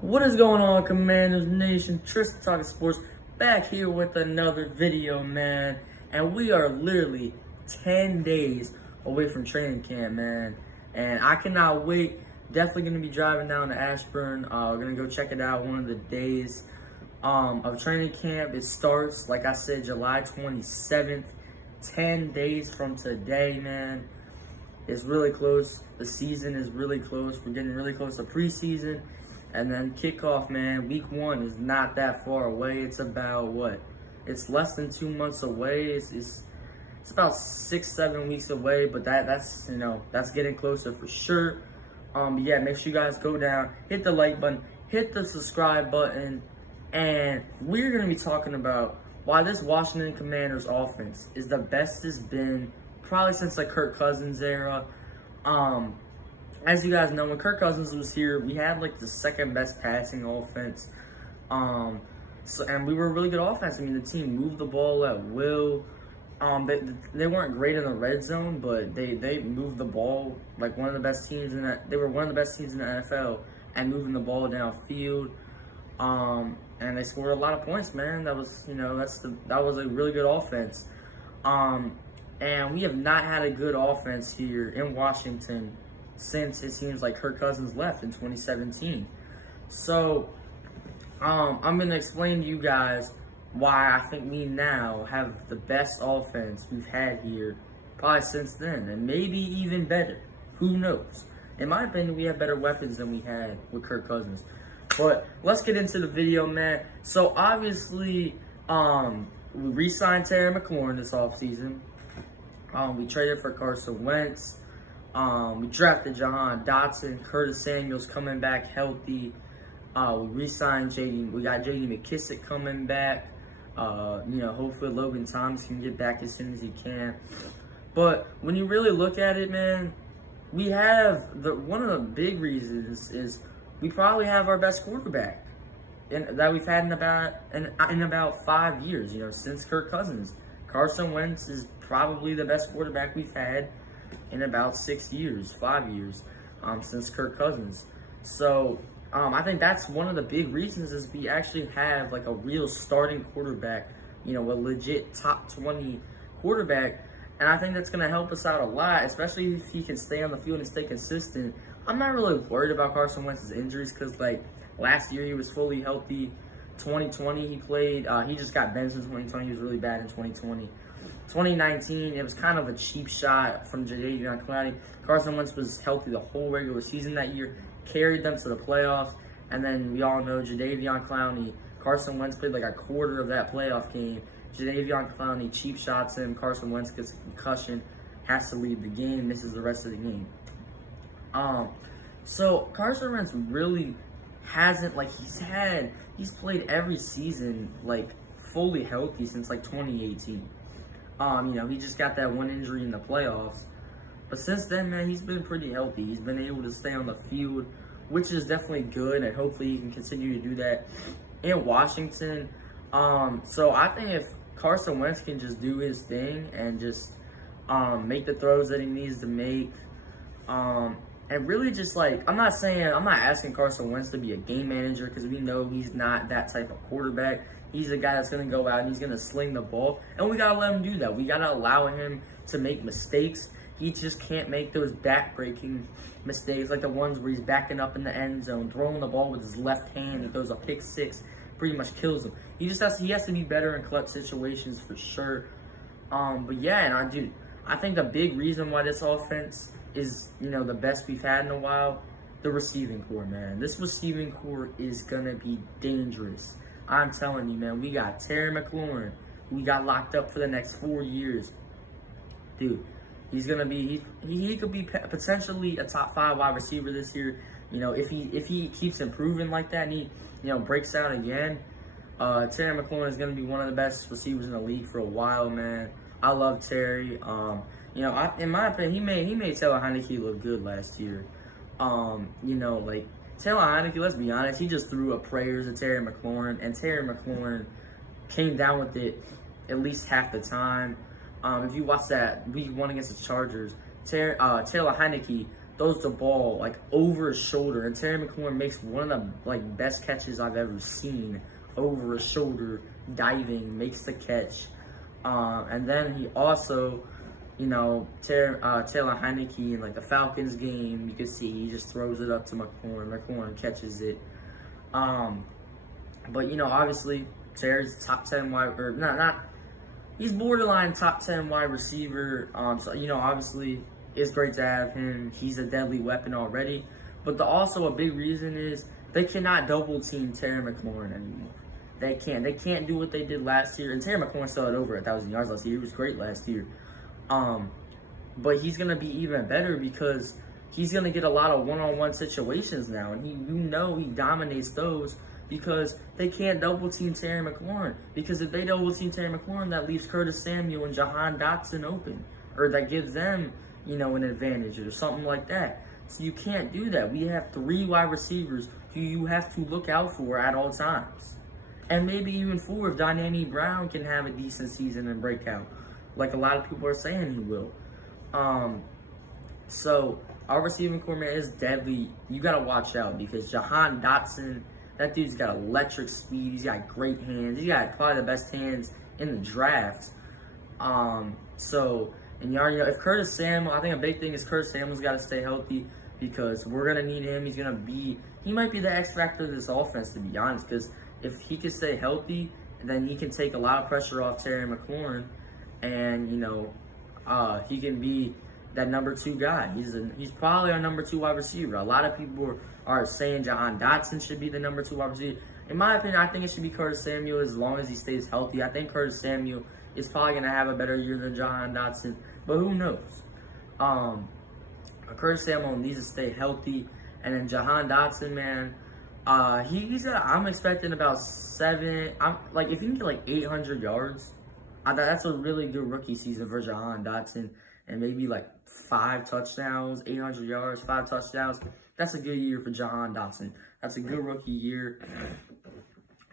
What is going on, Commanders Nation? Tristan Talking Sports back here with another video, man. And we are literally 10 days away from training camp, man. And I cannot wait. Definitely going to be driving down to Ashburn. We're going to go check it out one of the days of training camp. It starts, like I said, July 27th. 10 days from today, man. It's really close. The season is really close. We're getting really close to preseason. And then kickoff, man, week 1 is not that far away. It's about, what? It's less than 2 months away. It's about 6-7 weeks away, but that's that's getting closer for sure. But yeah, make sure you guys go down, hit the like button, hit the subscribe button, and we're going to be talking about why this Washington Commanders offense is the best it's been probably since the Kirk Cousins era. As you guys know, when Kirk Cousins was here, we had like the second best passing offense. And we were a really good offense. I mean, the team moved the ball at will. They weren't great in the red zone, but they moved the ball like one of the best teams in that. They were one of the best teams in the NFL and moving the ball downfield. And they scored a lot of points, man. That was, that was a really good offense. And we have not had a good offense here in Washington since it seems like Kirk Cousins left in 2017. So, I'm going to explain to you guys why I think we now have the best offense we've had here probably since then, and maybe even better. Who knows? In my opinion, we have better weapons than we had with Kirk Cousins. But let's get into the video, man. So, obviously, we re-signed Terry McLaurin this offseason. We traded for Carson Wentz. We drafted Jahan Dotson, Curtis Samuel's coming back healthy. We re-signed JD. We got JD McKissic coming back. Hopefully Logan Thomas can get back as soon as he can. But when you really look at it, man, we have one of the big reasons is we probably have our best quarterback that we've had in about 5 years. Since Kirk Cousins. Carson Wentz is probably the best quarterback we've had in about 6 years, 5 years, since Kirk Cousins. So, I think that's one of the big reasons is we actually have like a real starting quarterback, a legit top 20 quarterback. And I think that's going to help us out a lot, especially if he can stay on the field and stay consistent. I'm not really worried about Carson Wentz's injuries because, like, last year he was fully healthy. 2020 he played. He just got benched in 2020. He was really bad in 2020. 2019, it was kind of a cheap shot from Jadeveon Clowney. Carson Wentz was healthy the whole regular season that year, carried them to the playoffs, and then we all know Jadeveon Clowney, Carson Wentz played like a quarter of that playoff game. Jadeveon Clowney cheap shots him, Carson Wentz gets a concussion, has to leave the game, misses the rest of the game. So Carson Wentz really hasn't, like, he's played every season, like, fully healthy since, like, 2018. He just got that one injury in the playoffs. But since then, man, he's been pretty healthy. He's been able to stay on the field, which is definitely good, and hopefully he can continue to do that in Washington. So I think if Carson Wentz can just do his thing and just make the throws that he needs to make, and really just, like, I'm not asking Carson Wentz to be a game manager because we know he's not that type of quarterback. He's a guy that's going to go out and he's going to sling the ball. And we got to let him do that. We got to allow him to make mistakes. He just can't make those back-breaking mistakes like the ones where he's backing up in the end zone, throwing the ball with his left hand. He throws a pick six, pretty much kills him. He has to be better in clutch situations for sure. But yeah, and I think the big reason why this offense is, the best we've had in a while, the receiving core, man. This receiving core is going to be dangerous. I'm telling you, man, we got Terry McLaurin, who we got locked up for the next 4 years. Dude, he's going to be, he could be potentially a top 5 wide receiver this year. If he keeps improving like that and he, breaks out again, Terry McLaurin is going to be one of the best receivers in the league for a while, man. I love Terry. In my opinion, he made Taylor Heinicke look good last year. Like, Taylor Heinicke, let's be honest, he just threw up prayers at Terry McLaurin, and Terry McLaurin came down with it at least half the time. If you watch that Week 1 against the Chargers, Taylor Heinicke throws the ball like over his shoulder, and Terry McLaurin makes one of the like best catches I've ever seen over his shoulder, diving, makes the catch. And then he also, you know, Taylor Heinicke in like the Falcons game, you can see he just throws it up to McLaurin. McLaurin catches it. But you know, obviously Terry's top 10 wide, or he's borderline top 10 wide receiver. So you know, obviously it's great to have him. He's a deadly weapon already. But also a big reason is they cannot double team Terry McLaurin anymore. They can't do what they did last year. And Terry McLaurin still had over 1,000 yards last year. He was great last year. But he's gonna be even better because he's gonna get a lot of one-on-one situations now, and you know he dominates those because they can't double team Terry McLaurin. Because if they double team Terry McLaurin, that leaves Curtis Samuel and Jahan Dotson open, or that gives them, you know, an advantage or something like that. So you can't do that. We have 3 wide receivers who you have to look out for at all times. And maybe even 4 if Dyami Brown can have a decent season and break out, like a lot of people are saying he will. So our receiving core, man, is deadly. You got to watch out because Jahan Dotson, that dude's got electric speed. He's got great hands. He's got probably the best hands in the draft. And you already know, if Curtis Samuel, I think a big thing is Curtis Samuel's got to stay healthy because we're going to need him. He might be the X factor of this offense, to be honest, because if he can stay healthy, then he can take a lot of pressure off Terry McLaurin, and, you know, he can be that number 2 guy. He's probably our number 2 wide receiver. A lot of people are saying Jahan Dotson should be the number 2 wide receiver. In my opinion, I think it should be Curtis Samuel as long as he stays healthy. I think Curtis Samuel is probably going to have a better year than Jahan Dotson, but who knows? Curtis Samuel needs to stay healthy, and then Jahan Dotson, man, I'm expecting about 7. If he can get like 800 yards, that's a really good rookie season for Jahan Dotson, and maybe like 5 touchdowns, 800 yards, 5 touchdowns. That's a good year for Jahan Dotson. That's a good rookie year.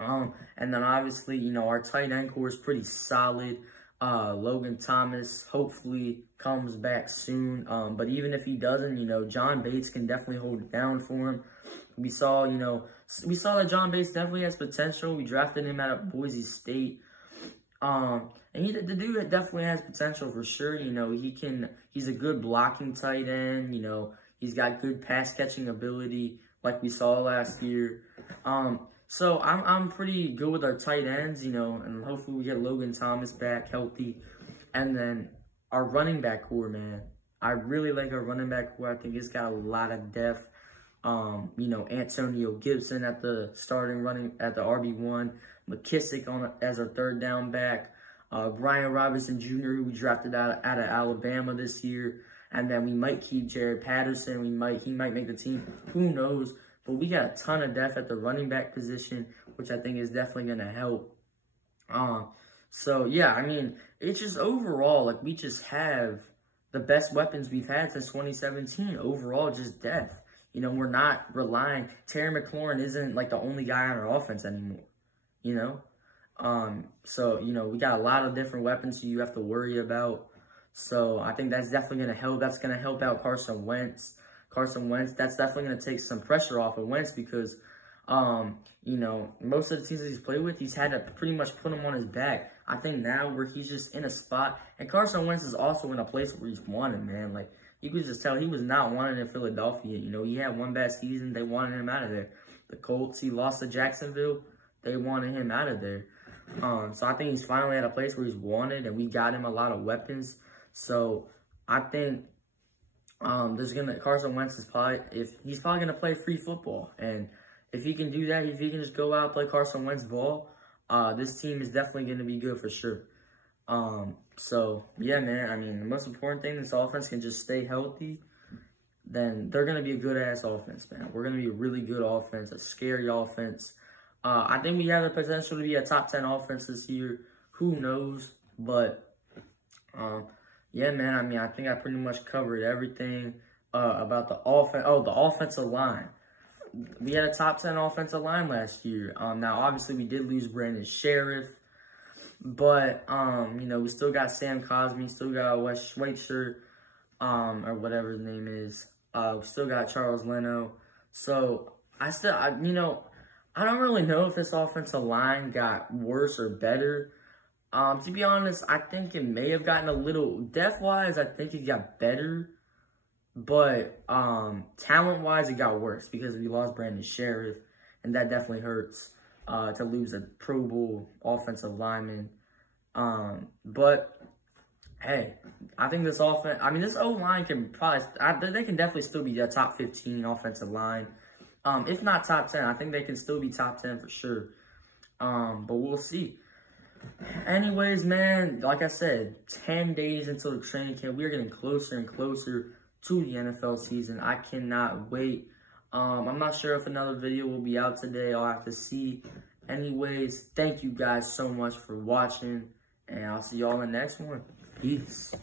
And then obviously, you know, our tight end core is pretty solid. Logan Thomas hopefully comes back soon. But even if he doesn't, you know, John Bates can definitely hold it down for him. We saw that John Bates definitely has potential. We drafted him out of Boise State. And the dude definitely has potential for sure. You know, he's a good blocking tight end. You know, he's got good pass catching ability like we saw last year. So I'm pretty good with our tight ends, you know, and hopefully we get Logan Thomas back healthy. And then our running back core, man. I really like our running back core. I think it's got a lot of depth. You know, Antonio Gibson at the RB1, McKissick as our 3rd down back, Brian Robinson Jr., who we drafted out of Alabama this year, and then we might keep Jared Patterson. He might make the team. Who knows? But we got a ton of depth at the running back position, which I think is definitely going to help. So yeah, I mean, it's just overall, like, we just have the best weapons we've had since 2017. Overall, just depth. You know, we're not relying. Terry McLaurin isn't like the only guy on our offense anymore, you know? So, you know, we got a lot of different weapons you have to worry about. So I think that's definitely going to help. That's going to help out Carson Wentz. That's definitely going to take some pressure off of Wentz because, you know, most of the teams that he's played with, he's had to pretty much put him on his back. I think now where he's just in a spot, and Carson Wentz is also in a place where he's wanted, man. Like, you could just tell he was not wanted in Philadelphia. You know, he had one bad season. They wanted him out of there. The Colts, he lost to Jacksonville. They wanted him out of there. So I think he's finally at a place where he's wanted, and we got him a lot of weapons. So I think Carson Wentz he's probably gonna play free football, and if he can do that, if he can just go out and play Carson Wentz ball, this team is definitely gonna be good for sure. So yeah, man. I mean, the most important thing, this offense can just stay healthy. Then they're gonna be a good ass offense, man. We're gonna be a really good offense, a scary offense. I think we have the potential to be a top 10 offense this year. Who knows? But yeah, man. I mean, I think I pretty much covered everything about the offense. Oh, the offensive line. We had a top 10 offensive line last year. Now, obviously, we did lose Brandon Sheriff. But, you know, we still got Sam Cosmi, still got Wes Schweitzer, or whatever his name is. Still got Charles Leno. So I don't really know if this offensive line got worse or better. To be honest, I think it may have gotten a little depth-wise. I think it got better, but talent-wise, it got worse because we lost Brandon Sheriff, and that definitely hurts to lose a Pro Bowl offensive lineman. But hey, I think this offense, this O-line can probably, they can definitely still be a top 15 offensive line. If not top 10, I think they can still be top 10 for sure. But we'll see. Anyways, man, like I said, 10 days until the training camp. We're getting closer and closer to the NFL season. I cannot wait. I'm not sure if another video will be out today. I'll have to see. Anyways, thank you guys so much for watching, and I'll see y'all in the next one. Peace.